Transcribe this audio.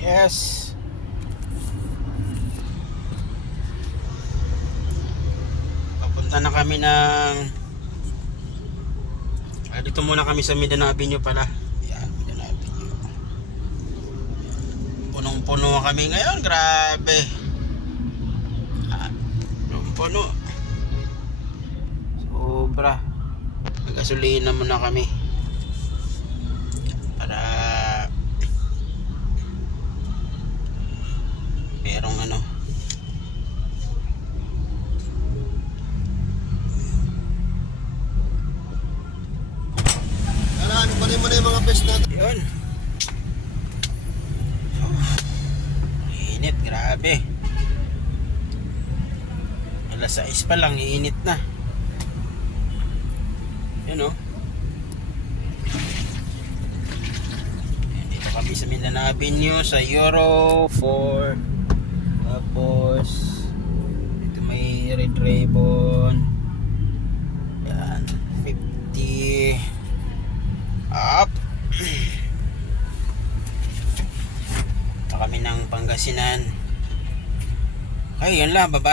Yes. Papunta na kami ng dito muna kami sa Mindanao Avenue pala. Yan, Mindanao Avenue. Punong-puno kami ngayon, grabe. Punong-puno. Sobra. Nagasolina muna kami. Para merong ano. Ano pa rin mo na yung mga best natin? Yun. Init, grabe. Alas 6 pa lang, iinit na. Yun o. Dito kami sa Mindanao Avenue sa Euro 4. Tapos dito may red ribbon. Yan, 50 up. Ito kami ng Pangasinan. Ay, yun lang, baba.